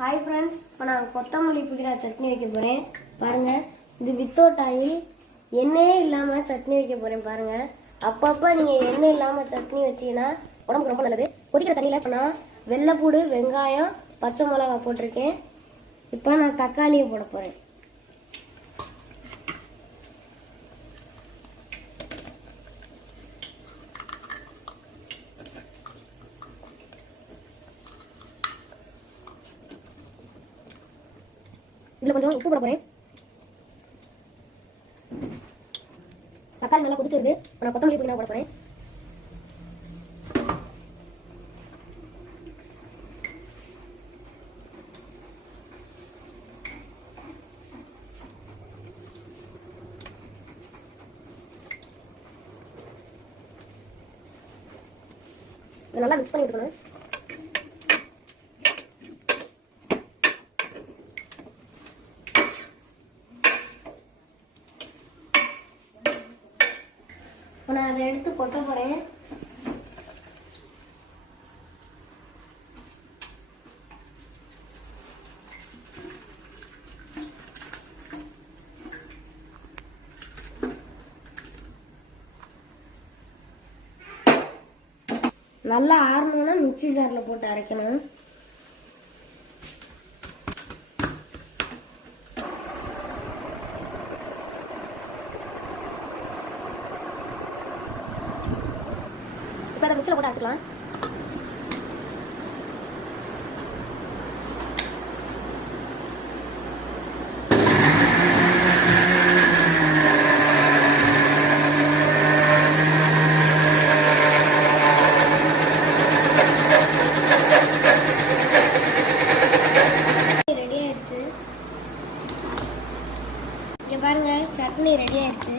Hi friends, இப்போ நான் கொத்தமல்லி புதினா சட்னி வைக்க போகிறேன். பாருங்கள், இது வித்தவுட் ஆயில், எண்ணெயே இல்லாமல் சட்னி வைக்க போகிறேன். பாருங்கள், அப்பப்போ நீங்கள் எண்ணெய் இல்லாமல் சட்னி வச்சிங்கன்னா உடம்புக்கு ரொம்ப நல்லது. கொதிக்கிற தண்ணியில் இப்போ நான் வெள்ளைப்பூடு, வெங்காயம், பச்சை மிளகா போட்டிருக்கேன். இப்போ நான் தக்காளியை போட போகிறேன். இதில் கொஞ்சம் உப்பு போட போகிறேன். தக்காளி நல்லா கொதிச்சிருக்கு. நான் கொத்தமல்லி புதினா போட போகிறேன். இதை நல்லா மிக்ஸ் பண்ணி விட்டுக்கணும். நான் அதை எடுத்து கொட்ட போறேன். நல்லா ஆறணும்னா மிக்ஸி ஜார்ல போட்டு அரைக்கணும். இப்போ அதை மிக்ஸில் போட்டு அரைச்சிக்கலாம். ரெடி ஆயிடுச்சு. இங்கே பாருங்க, சட்னி ரெடி ஆயிடுச்சு.